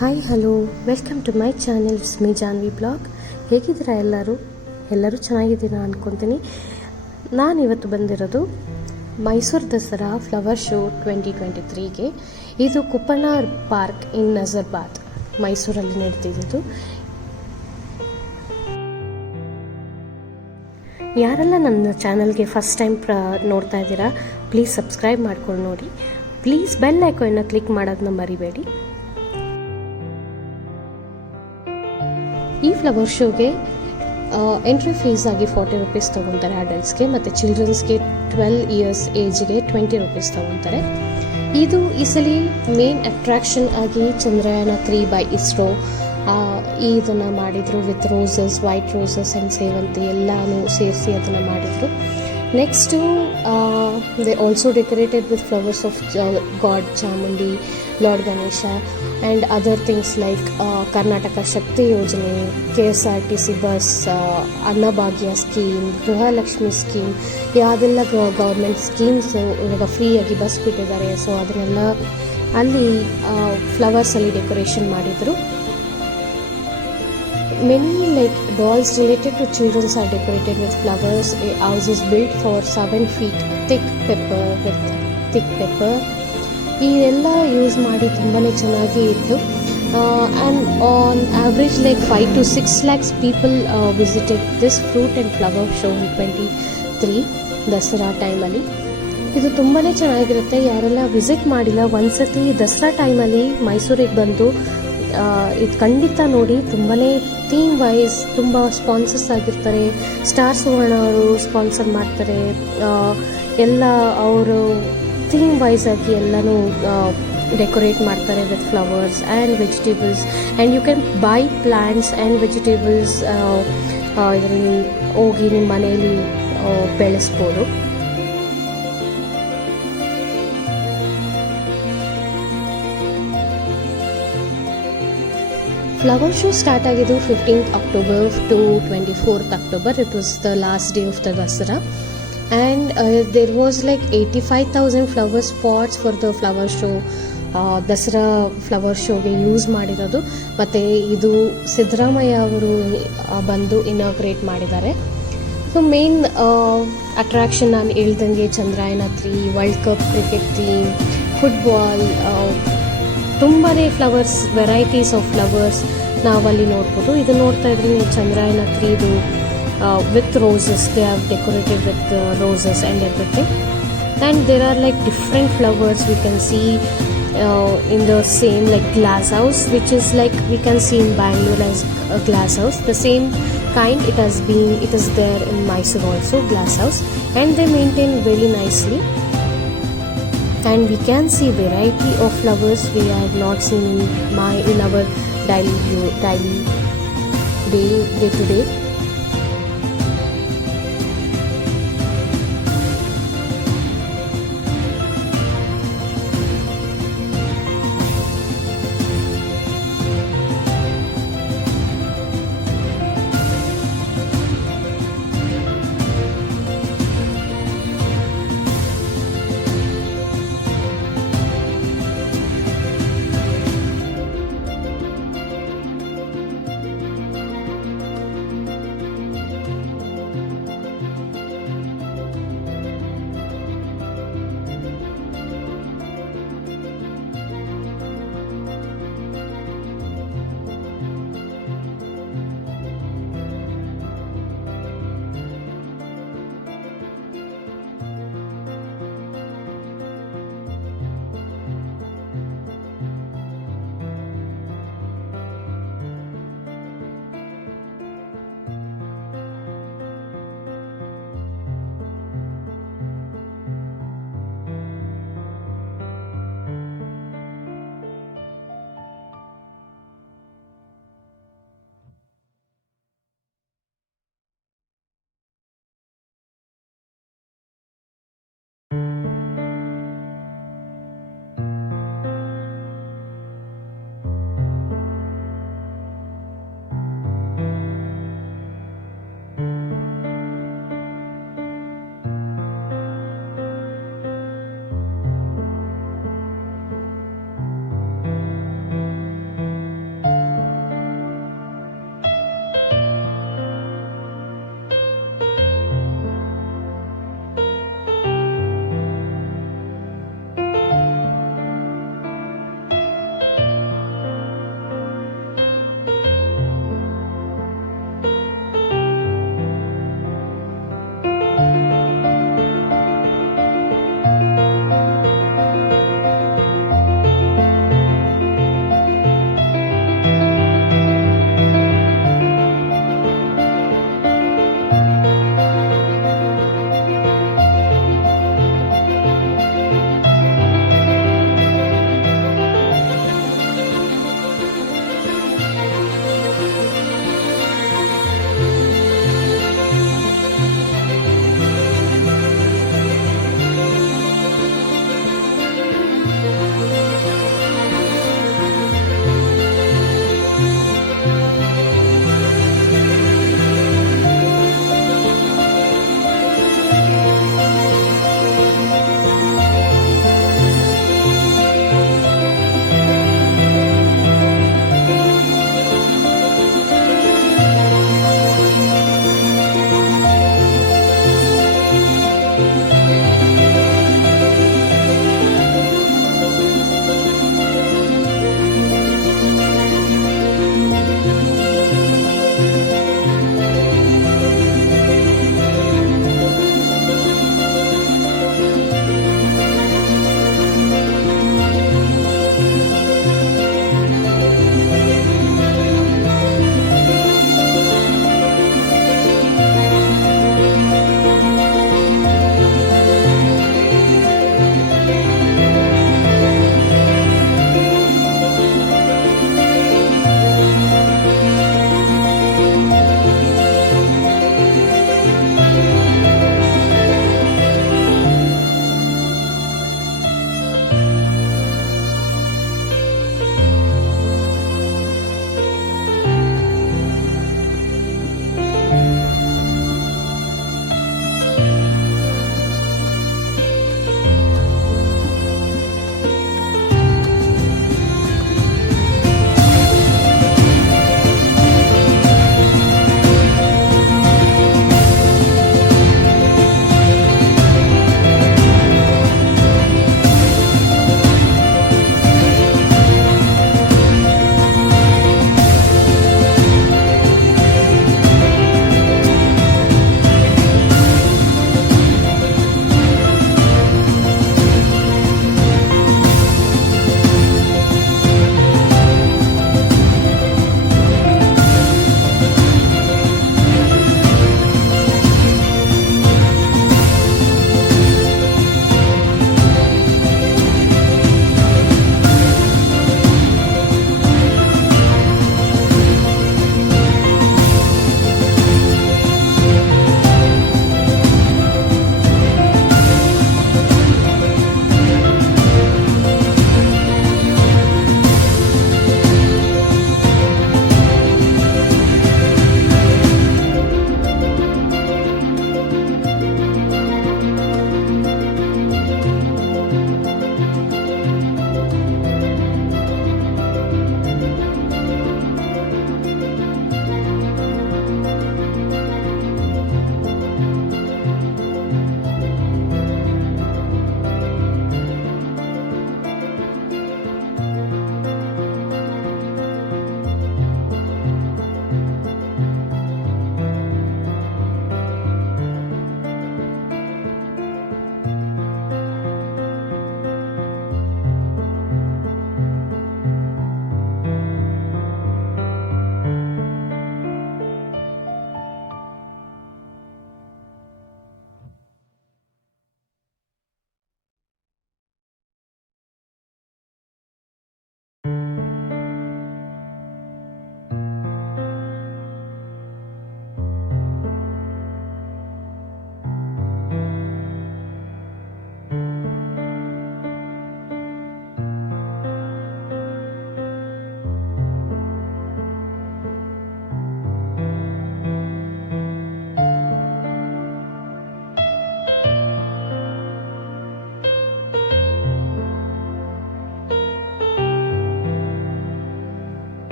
Hi hello welcome to my channel. It's me Janvi blog. ಹೇಗಿದ್ದೀರಾ ಎಲ್ಲರೂ ಚೆನ್ನಾಗಿದ್ದೀರಾ ಅಂದ್ಕೊತೀನಿ. ನಾನಿವತ್ತು ಬಂದಿರೋದು ಮೈಸೂರು ದಸರಾ ಫ್ಲವರ್ ಶೋ 2023ಗೆ. ಇದು ಕುಪ್ಪಣ್ಣ ಪಾರ್ಕ್ ಇನ್ ನಜರ್ಬಾದ್ ಮೈಸೂರಲ್ಲಿ ನಡೆದಿದ್ದು. ಯಾರೆಲ್ಲ ನನ್ನ ಚಾನಲ್ಗೆ ಫಸ್ಟ್ ಟೈಮ್ ನೋಡ್ತಾ ಇದ್ದೀರಾ, ಪ್ಲೀಸ್ ಸಬ್ಸ್ಕ್ರೈಬ್ ಮಾಡ್ಕೊಂಡು ನೋಡಿ. ಪ್ಲೀಸ್ ಬೆಲ್ ಐಕಾನ್ನ ಕ್ಲಿಕ್ ಮಾಡೋದನ್ನ ಮರಿಬೇಡಿ. ಈ ಫ್ಲವರ್ ಶೋಗೆ ಎಂಟ್ರಿ ಫೀಸ್ ಆಗಿ 40 ರೂಪೀಸ್ ತೊಗೊತಾರೆ ಅಡಲ್ಟ್ಸ್ಗೆ, ಮತ್ತು ಚಿಲ್ಡ್ರನ್ಸ್ಗೆ 12 ಇಯರ್ಸ್ ಏಜ್ಗೆ 20 ರೂಪೀಸ್ ತೊಗೊತಾರೆ. ಇದು ಈ ಸಲ ಮೇನ್ ಅಟ್ರಾಕ್ಷನ್ ಆಗಿ ಚಂದ್ರಯಾನ 3 ಬೈ ಇಸ್ರೋ ಇದನ್ನು ಮಾಡಿದರು. With roses, white roses and ಸೇವಂತಿ ಎಲ್ಲನೂ ಸೇರಿಸಿ ಅದನ್ನು ಮಾಡಿದರು. Next they also decorated with flowers of god Chamundi, lord Ganesha and other things like Karnataka Shakti Yojana, KSRTC bus, Annabhagya scheme, Gruhalakshmi scheme, ಯಾವುದೆಲ್ಲ ಗೌರ್ಮೆಂಟ್ ಸ್ಕೀಮ್ಸು ಇವಾಗ ಫ್ರೀಯಾಗಿ ಬಸ್ ಬಿಟ್ಟಿದ್ದಾರೆ. ಸೊ ಅದನ್ನೆಲ್ಲ ಅಲ್ಲಿ ಫ್ಲವರ್ಸಲ್ಲಿ ಡೆಕೋರೇಷನ್ ಮಾಡಿದರು. Many like dolls related to children are decorated with flowers. A house is built for 7 feet thick pepper. ಇದೆಲ್ಲ ಯೂಸ್ ಮಾಡಿ ತುಂಬಾ ಚೆನ್ನಾಗಿ ಇತ್ತು. ಆ್ಯಂಡ್ ಆನ್ ಆವ್ರೇಜ್ ಲೈಕ್ 5 to 6 lakhs people visited this fruit and flower show in 23 ದಸರಾ ಟೈಮಲ್ಲಿ. ಇದು ತುಂಬಾ ಚೆನ್ನಾಗಿರುತ್ತೆ. ಯಾರೆಲ್ಲ ವಿಸಿಟ್ ಮಾಡಿಲ್ಲ, ಒಂದ್ಸತಿ ದಸರಾ ಟೈಮಲ್ಲಿ ಮೈಸೂರಿಗೆ ಬಂದು ಇದು ಖಂಡಿತ ನೋಡಿ. ತುಂಬಾ ಥೀಮ್ ವೈಸ್ ತುಂಬ ಸ್ಪಾನ್ಸರ್ಸ್ ಆಗಿರ್ತಾರೆ. ಸ್ಟಾರ್ ಸುವರ್ಣ ಅವರು ಸ್ಪಾನ್ಸರ್ ಮಾಡ್ತಾರೆ. ಎಲ್ಲ ಅವರು ಥೀಮ್ ವೈಸ್ ಆಗಿ ಎಲ್ಲನೂ ಡೆಕೋರೇಟ್ ಮಾಡ್ತಾರೆ with flowers and vegetables. And you can buy plants and vegetables ಇದರಲ್ಲಿ ಹೋಗಿ ನಿಮ್ಮ ಮನೆಯಲ್ಲಿ ಬೆಳೆಸ್ಬೋದು. ಫ್ಲವರ್ ಶೋ ಸ್ಟಾರ್ಟ್ ಆಗಿದ್ದು 15th October to 24th October. It was the last day of the Dasara. And there was like 85,000 flower spots for the flower show. Dasara flower ಶೋಗೆ use ಮಾಡಿರೋದು. ಮತ್ತು ಇದು ಸಿದ್ದರಾಮಯ್ಯ ಅವರು ಬಂದು ಇನಾಗ್ರೇಟ್ ಮಾಡಿದ್ದಾರೆ. ಸೊ ಮೇನ್ ಅಟ್ರಾಕ್ಷನ್ ನಾನು ಹೇಳ್ದಂಗೆ Chandrayaan 3, world cup cricket theme, football, ತುಂಬಾ ಫ್ಲವರ್ಸ್, ವೆರೈಟೀಸ್ ಆಫ್ ಫ್ಲವರ್ಸ್ ನಾವಲ್ಲಿ ನೋಡ್ಬೋದು. ಇದು ನೋಡ್ತಾ ಇದ್ರೆ ನೀವು Chandrayaan 3 with roses. They have decorated with roses and everything. And there are like different flowers we can see in the same like glass house, which is like we can see in Bangalore as a glass house. The same kind it is there in Mysore also, glass house, and they maintain very nicely. And we can see variety of flowers we have not seen in our daily day to day.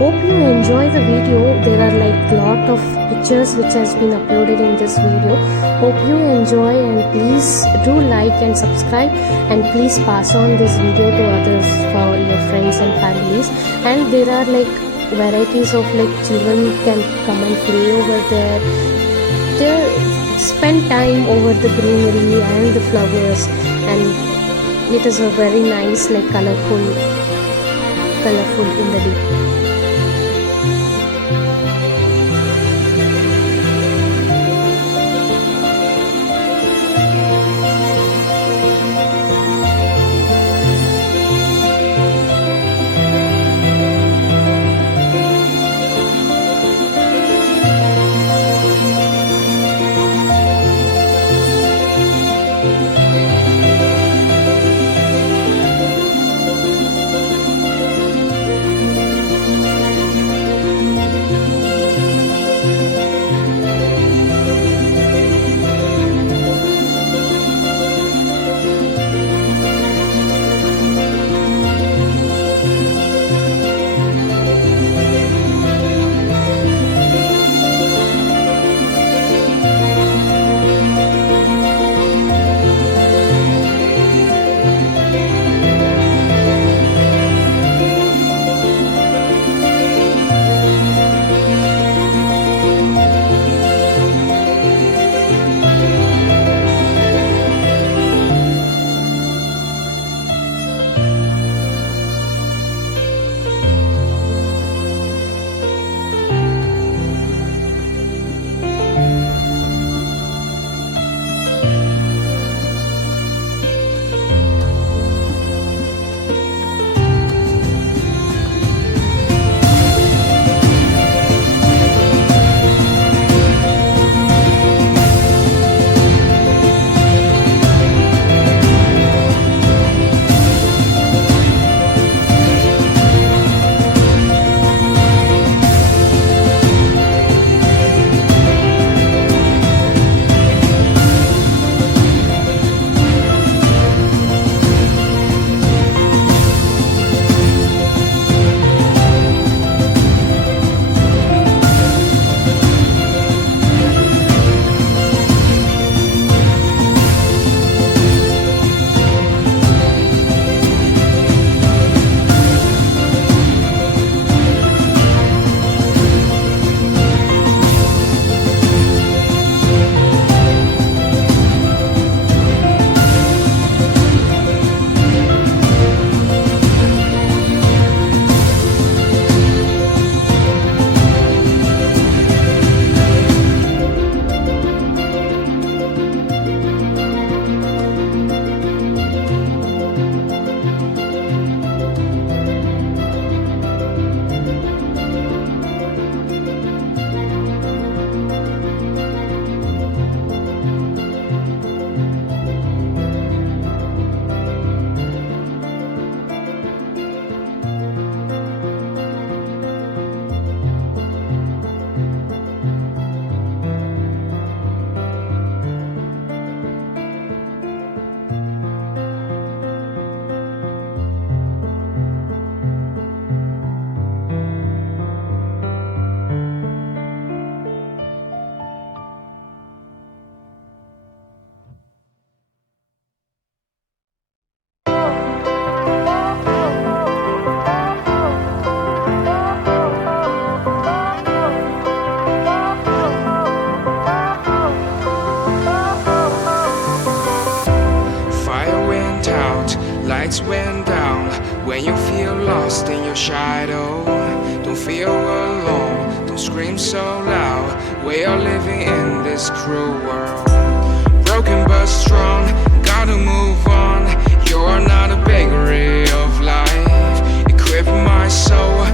Hope you enjoy the video. There are like lot of pictures which has been uploaded in this video. Hope you enjoy, and please do like and subscribe, and please pass on this video to others, for your friends and families. And there are like varieties of like children can come and play over there. They spend time over the greenery and the flowers, and it is a very nice like colorful in the day. Lights went down when you feel lost in your shadow. Don't feel alone, don't scream so loud. We are living in this cruel world. Broken but strong, gotta move on. You're not a bakery of life. Equip my soul